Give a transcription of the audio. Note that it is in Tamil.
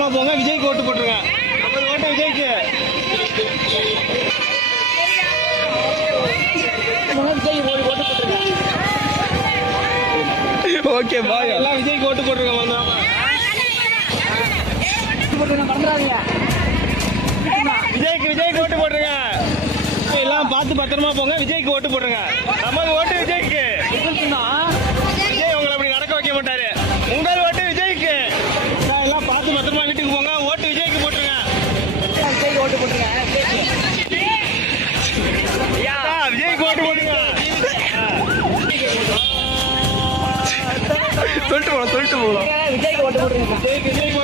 பத்திரமா போங்க. விஜய்க்கு ஓட்டு போட்டுருங்க. 50 ஓட்டு விஜய்க்கு. Okay bye. எல்லாம் விஜய்க்கு ஓட்டு போட்டுருங்க. விஜய்க்கு ஓட்டு போட்டுருங்க. எல்லாம் பார்த்து பத்திரமா போங்க. விஜய்க்கு ஓட்டு போட்டுருங்க. 50 ஓட்டு விஜய்க்கு. விஜய் உங்களை அப்படி நடக்க வைக்க மாட்டாரு. உங்கள் ஓட்டு விஜய்க்கு. எல்லாம் பார்த்து பத்திரமா வீட்டுக்கு போங்க. ஓட்டு விஜய்க்கு போட்டுருங்க. விஜய்க்கு ஓட்டு போட்டுருங்க. விஜய்க்கு ஓட்டு போட்டுருங்க. சொல்லிட்டு போகலாம். விஜய்க்கு ஓட்டு போட்டுருங்க. விஜய்க்கு